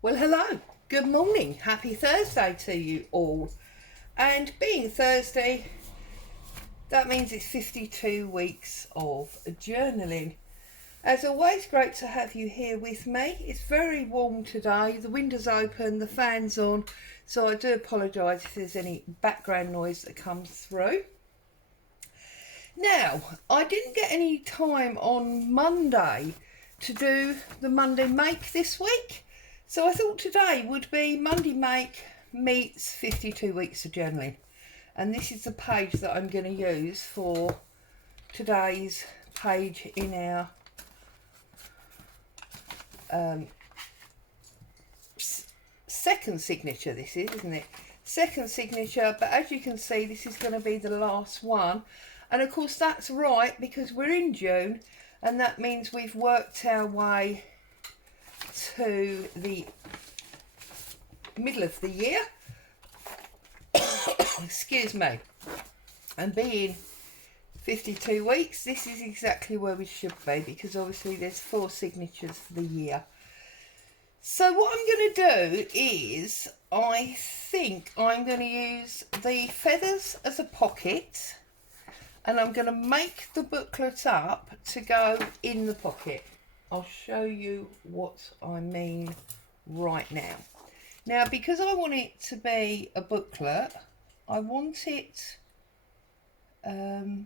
Well, hello, good morning, happy Thursday to you all. And being Thursday, that means it's 52 weeks of journaling. As always, great to have you here with me. It's very warm today, the window's open, the fan's on, so I do apologise if there's any background noise that comes through. Now, I didn't get any time on Monday to do the Monday Make this week. So I thought today would be Monday Make meets 52 weeks of journaling. And this is the page that I'm going to use for today's page in our second signature, this is, isn't it? Second signature, but as you can see, this is going to be the last one. And of course that's right because we're in June and that means we've worked our way to the middle of the year. Excuse me. And being 52 weeks, this is exactly where we should be because obviously there's 4 signatures for the year. So what I'm going to do is I think I'm going to use the feathers as a pocket and I'm going to make the booklet up to go in the pocket. I'll show you what I mean right now. Now, because I want it to be a booklet, I want it, I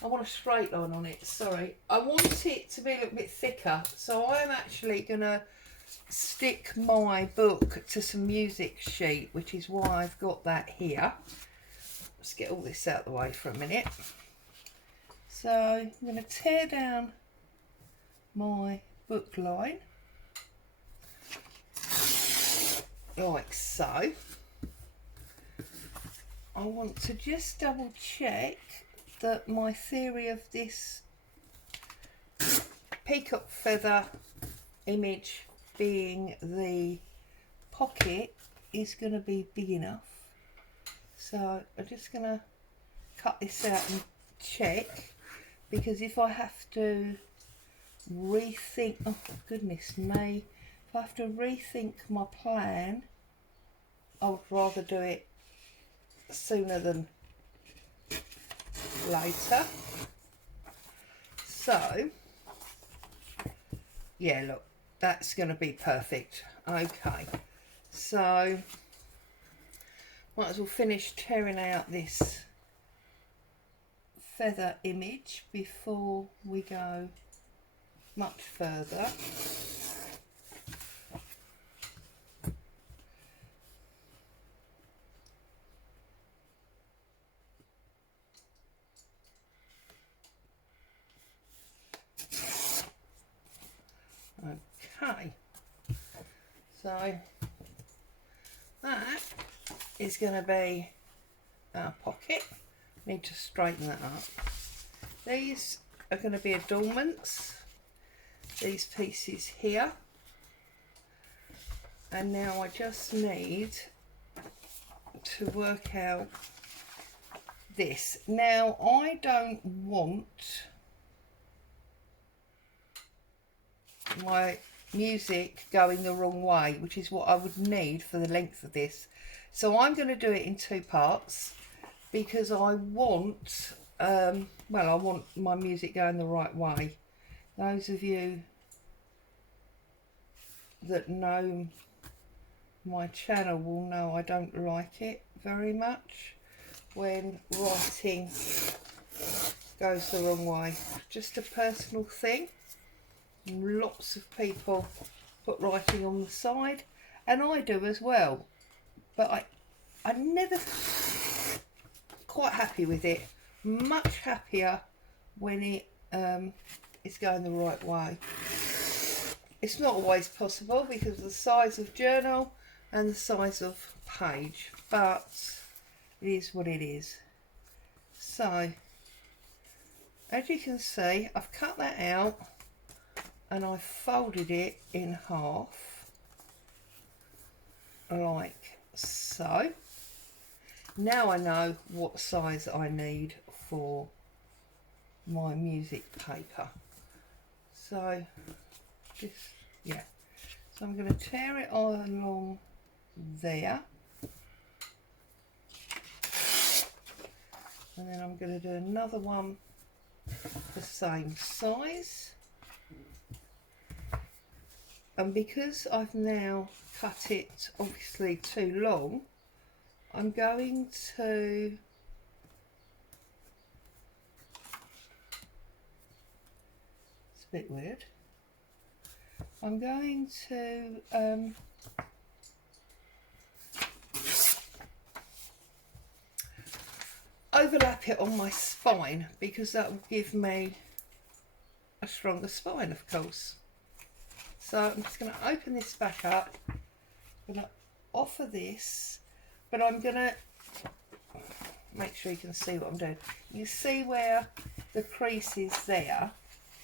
want a straight line on it, sorry. I want it to be a little bit thicker, so I'm actually going to stick my book to some music sheet, which is why I've got that here. Let's get all this out of the way for a minute. So I'm going to tear down my book line like so. I want to just double check that my theory of this peacock feather image being the pocket is going to be big enough. So I'm just going to cut this out and check, because if I have to rethink, oh goodness me, if I have to rethink my plan, I would rather do it sooner than later. So yeah, look, that's going to be perfect. Okay, so might as well finish tearing out this feather image before we go much further. Okay, so that is going to be our pocket. Need to straighten that up. These are going to be adornments, these pieces here, and now I just need to work out this. Now I don't want my music going the wrong way, which is what I would need for the length of this, so I'm going to do it in 2 parts because I want I want my music going the right way. Those of you that know my channel will know I don't like it very much when writing goes the wrong way. Just a personal thing. Lots of people put writing on the side, and I do as well, but I'm never quite happy with it. Much happier when it is going the right way. It's not always possible because of the size of journal and the size of page, but it is what it is. So as you can see, I've cut that out and I folded it in half like so. Now I know what size I need for my music paper. So just, yeah, So I'm going to tear it all along there. And then I'm going to do another one the same size. And because I've now cut it obviously too long, I'm going to it's a bit weird. I'm going to overlap it on my spine, because that will give me a stronger spine, of course. So I'm just going to open this back up. I'm going to offer this, but I'm going to make sure you can see what I'm doing. You see where the crease is there?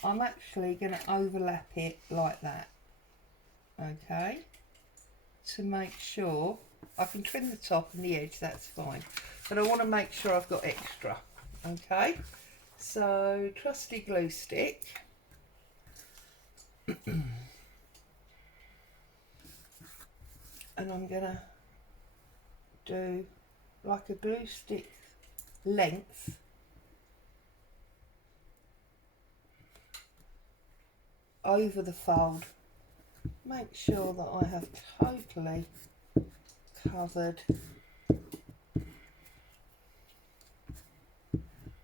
I'm actually going to overlap it like that, okay, to make sure. I can trim the top and the edge, that's fine, but I want to make sure I've got extra, okay. So trusty glue stick, and I'm going to do like a glue stick length over the fold. Make sure that I have totally covered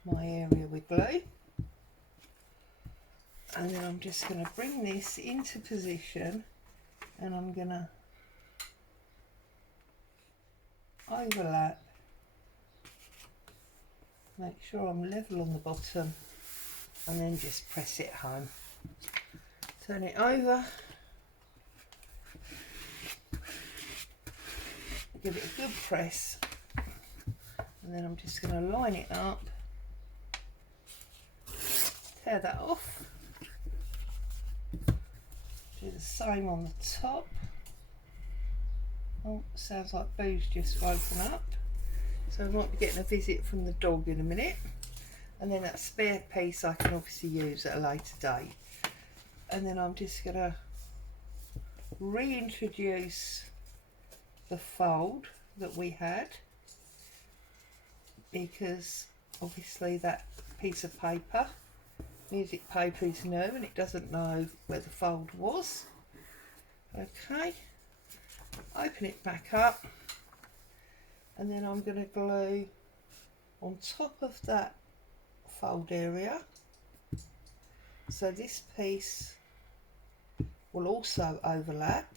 my area with glue, and then I'm just going to bring this into position, and I'm going to overlap, make sure I'm level on the bottom, and then just press it home. Turn it over, give it a good press, and then I'm just going to line it up, tear that off, do the same on the top. Oh, sounds like Boo's just woken up, so I might be getting a visit from the dog in a minute. And then that spare piece I can obviously use at a later date. And then I'm just going to reintroduce the fold that we had, because obviously that piece of paper, music paper, is new and it doesn't know where the fold was. Okay, open it back up, and then I'm going to glue on top of that fold area, so this piece will also overlap.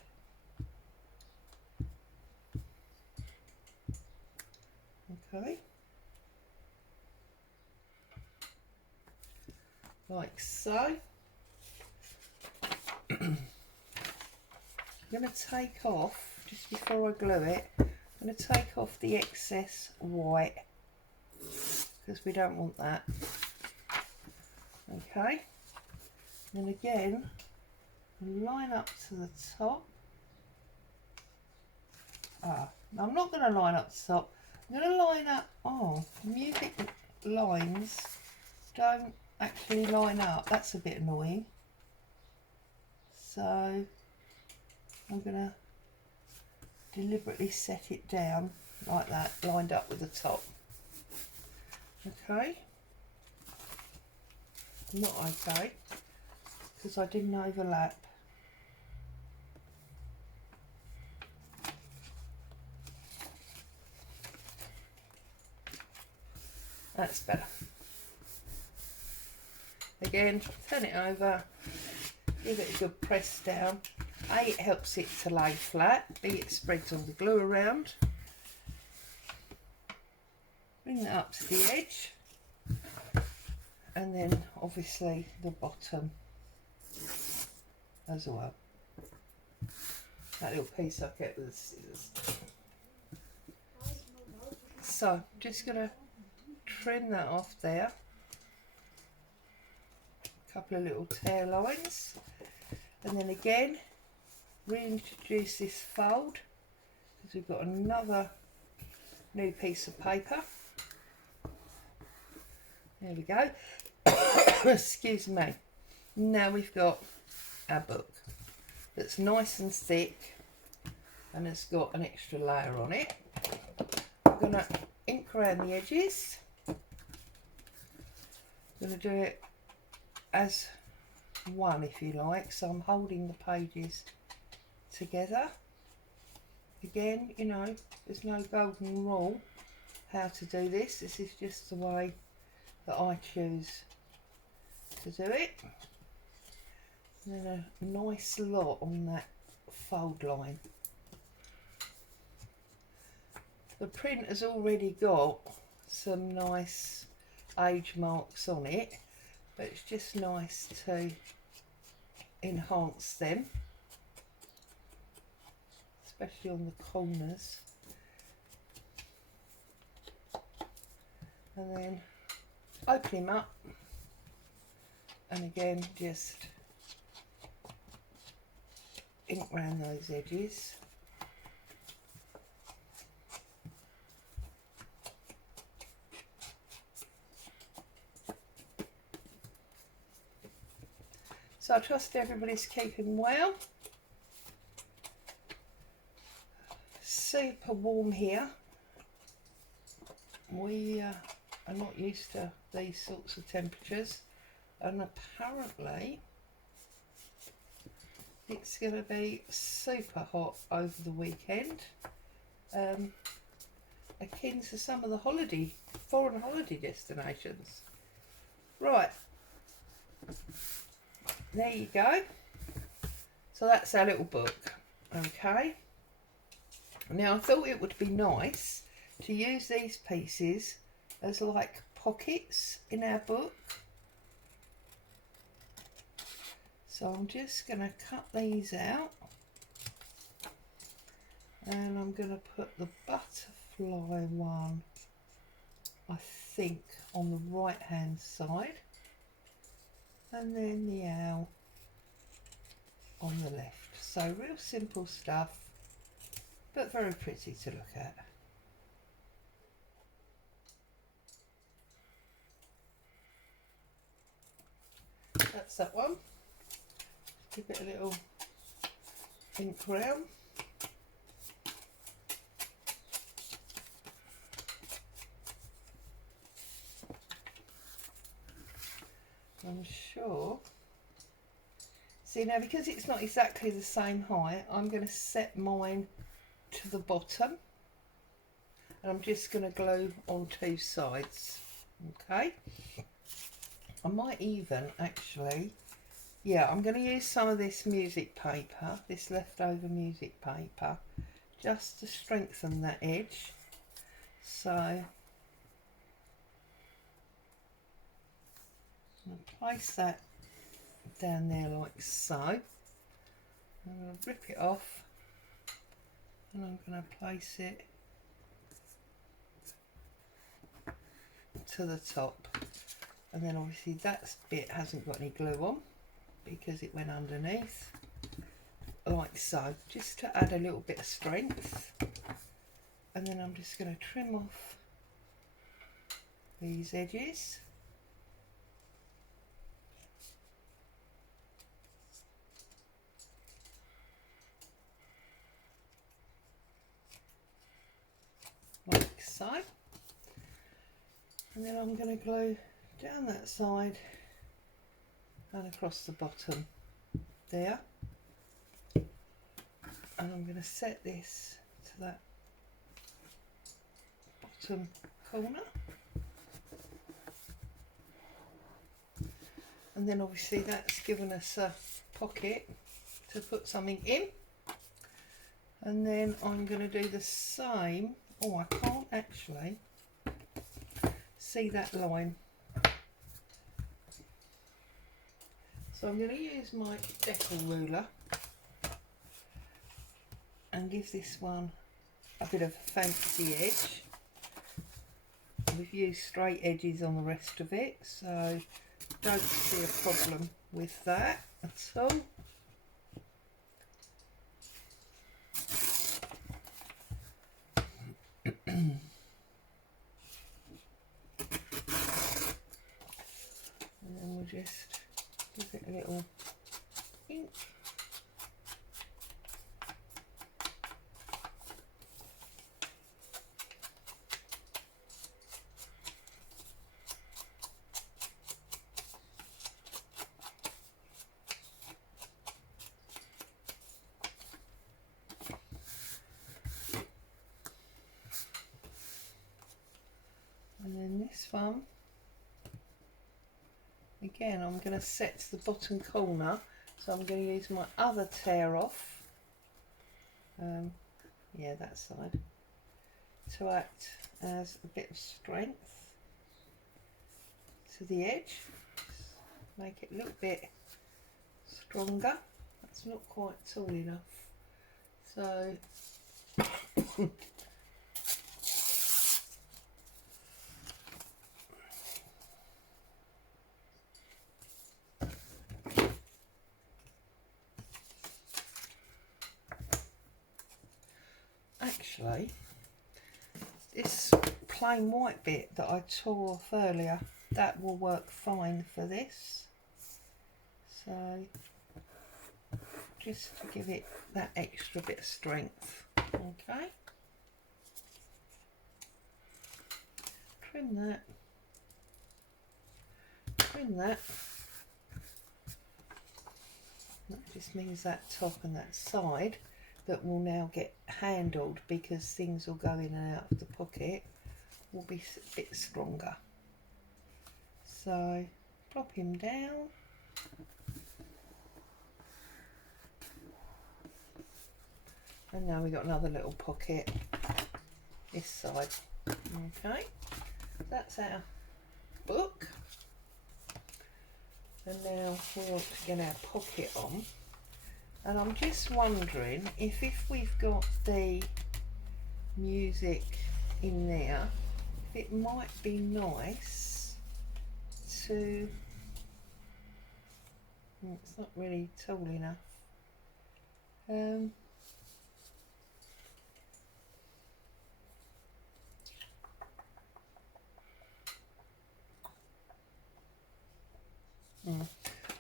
Okay, like so. I'm going to take off, just before I glue it, I'm going to take off the excess white, because we don't want that. Okay, and again line up to the top. I'm not going to line up the top, I'm going to line up, music lines don't actually line up, that's a bit annoying. So I'm going to deliberately set it down like that, lined up with the top. Okay, not okay, because I didn't overlap. That's better. Again, turn it over, give it a good press down. A, it helps it to lay flat. B, it spreads all the glue around. Bring that up to the edge, and then obviously the bottom as well. That little piece I kept with the scissors. So I'm just going to trim that off there. A couple of little tear lines, and then again reintroduce this fold, because we've got another new piece of paper. There we go. Excuse me. Now we've got our book. that's nice and thick and has got an extra layer on it. I'm going to ink around the edges. I'm going to do it as one, if you like, so I'm holding the pages together. Again, you know, there's no golden rule how to do this. This is just the way that I choose to do it. And then a nice lot on that fold line. The print has already got some nice age marks on it, but it's just nice to enhance them, especially on the corners. And then open him up, and again just ink around those edges. So I trust everybody's keeping well. Super warm here. We are not used to these sorts of temperatures, and apparently it's going to be super hot over the weekend, akin to some of the foreign holiday destinations. Right, there you go. So that's our little book. Okay, now I thought it would be nice to use these pieces as like pockets in our book. So I'm just going to cut these out, and I'm going to put the butterfly one, I think, on the right hand side, and then the owl on the left. So real simple stuff, but very pretty to look at. That's that one. Give it a little ink around. I'm sure. See, now because it's not exactly the same height, I'm going to set mine to the bottom, and I'm just going to glue on two sides. Okay. I might even actually, yeah, I'm going to use some of this music paper, this leftover music paper, just to strengthen that edge. So I'm going to place that down there like so. I'm going to rip it off, and I'm going to place it to the top. And then obviously that bit hasn't got any glue on because it went underneath, like so, just to add a little bit of strength. And then I'm just going to trim off these edges. Like so. And then I'm going to glue down that side and across the bottom there, and I'm going to set this to that bottom corner, and then obviously that's given us a pocket to put something in. And then I'm going to do the same. Oh, I can't actually see that line. So I'm going to use my decal ruler and give this one a bit of a fancy edge. We've used straight edges on the rest of it, so don't see a problem with that at all. And then we'll just give it a little ink this one, again, I'm going to set to the bottom corner, so I'm going to use my other tear off, yeah, that side, to act as a bit of strength to the edge, make it a little bit stronger. That's not quite tall enough, so actually this plain white bit that I tore off earlier, that will work fine for this, so just to give it that extra bit of strength. Okay, trim that, trim that. That just means that top and that side that will now get handled, because things will go in and out of the pocket, will be a bit stronger. So drop him down. And now we've got another little pocket this side. Okay, that's our book. And now we want to get our pocket on. And I'm just wondering if we've got the music in there, if it might be nice to, it's not really tall enough.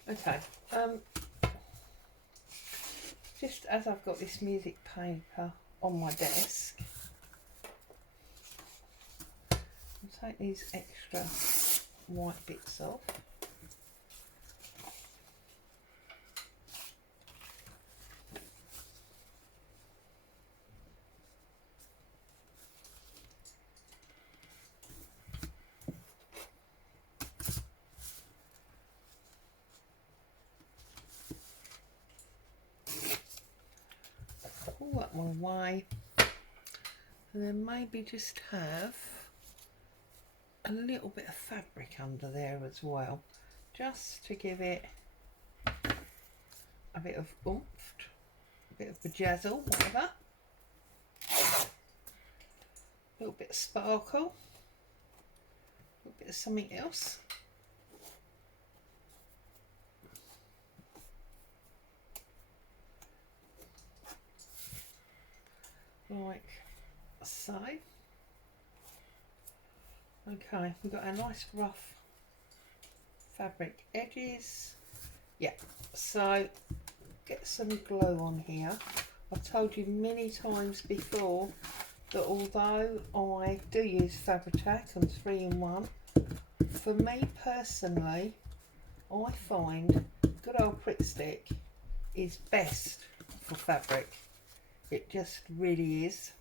Okay, just as I've got this music paper on my desk, I'll take these extra white bits off. Pull that one away, and then maybe just have a little bit of fabric under there as well, just to give it a bit of oomph, a bit of bejazzle, whatever, a little bit of sparkle, a little bit of something else. Like so. Okay, we've got our nice rough fabric edges. Yeah, so get some glue on here. I've told you many times before that although I do use Fabri-Tac and 3-in-1, for me personally, I find good old Prick Stick is best for fabric. It just really is,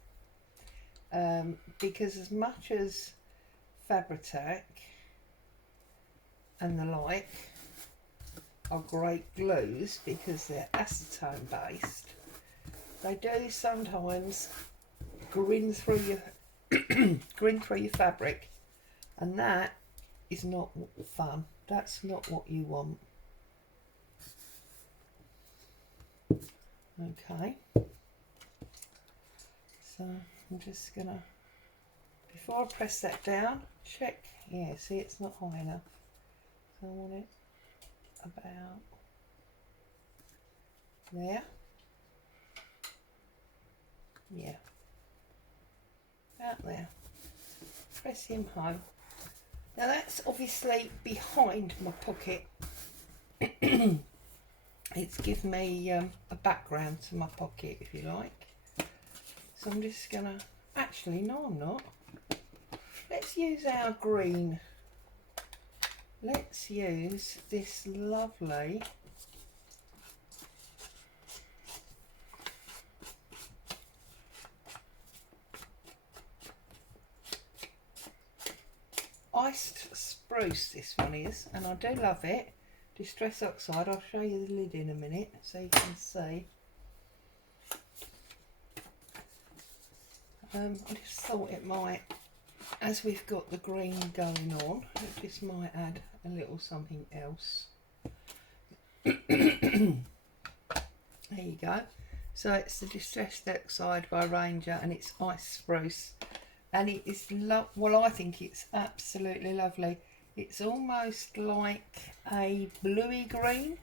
because as much as Fabri-Tac and the like are great glues because they're acetone based, they do sometimes grin through your fabric, and that is not fun. That's not what you want. Okay. So I'm just gonna, before I press that down, check, yeah, see it's not high enough. So I want it about there. Yeah. About there. Press him home. Now that's obviously behind my pocket. It's given me a background to my pocket, if you like. So I'm just gonna, actually no I'm not. Let's use our green. Let's use this lovely spruce, this one is, and I do love it. Distress Oxide. I'll show you the lid in a minute so you can see. I just thought it might, as we've got the green going on, it just might add a little something else. There you go. So it's the Distressed Oxide by Ranger, and it's ice spruce, and it is well, I think it's absolutely lovely. It's almost like a bluey green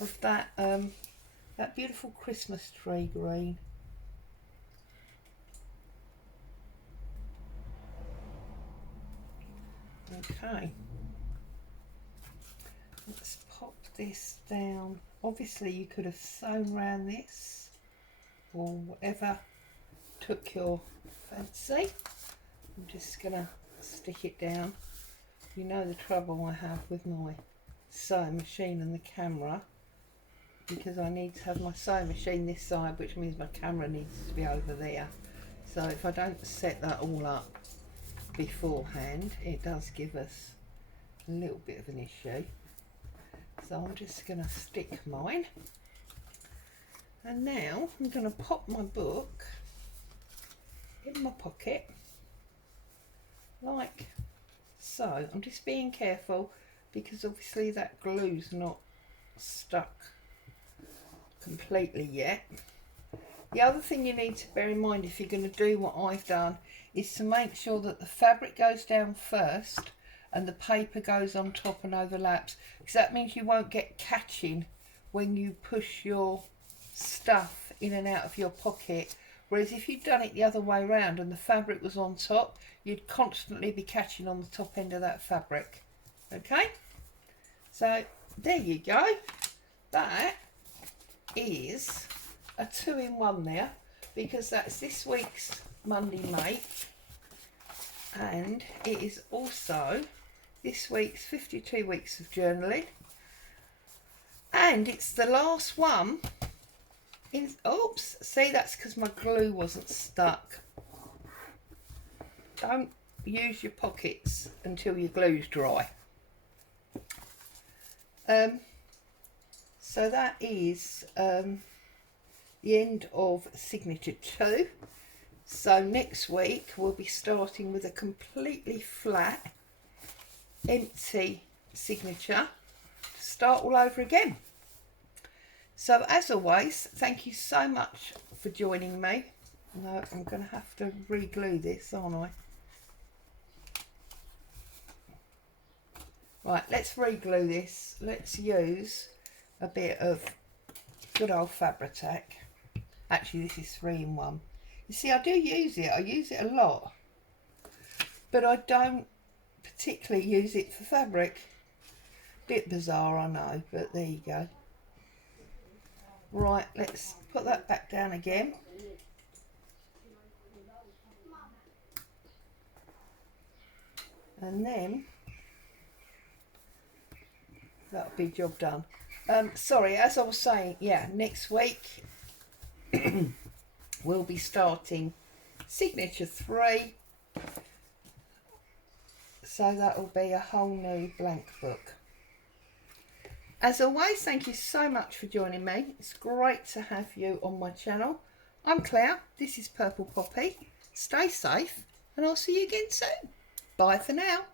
of that that beautiful Christmas tree green. Okay, let's pop this down. Obviously you could have sewn around this or whatever took your fancy. I'm just gonna stick it down. You know the trouble I have with my sewing machine and the camera, because I need to have my sewing machine this side, which means my camera needs to be over there. So if I don't set that all up beforehand, it does give us a little bit of an issue. So I'm just going to stick mine, and now I'm going to pop my book in my pocket like so. I'm just being careful because obviously that glue's not stuck completely yet. The other thing you need to bear in mind if you're going to do what I've done is to make sure that the fabric goes down first and the paper goes on top and overlaps, because that means you won't get catching when you push your stuff in and out of your pocket. Whereas if you'd done it the other way around and the fabric was on top, you'd constantly be catching on the top end of that fabric. Okay, so there you go. That is a 2-in-1 there, because that's this week's Monday make, and it is also this week's 52 weeks of journaling, and it's the last one in, oops, see, that's because my glue wasn't stuck. Don't use your pockets until your glue's dry. So that is the end of signature 2. So next week we'll be starting with a completely flat, empty signature to start all over again. So as always, thank you so much for joining me. No, I'm going to have to re-glue this, aren't I? Right, let's re-glue this. Let's use a bit of good old Fabri-Tac. Actually, this is 3-in-1. You see, I do use it. I use it a lot. But I don't particularly use it for fabric. Bit bizarre, I know, but there you go. Right, let's put that back down again. And then that'll be job done. Sorry, as I was saying, yeah, next week we'll be starting signature 3. So that will be a whole new blank book. As always, thank you so much for joining me. It's great to have you on my channel. I'm Claire, this is Purple Poppy. Stay safe and I'll see you again soon. Bye for now.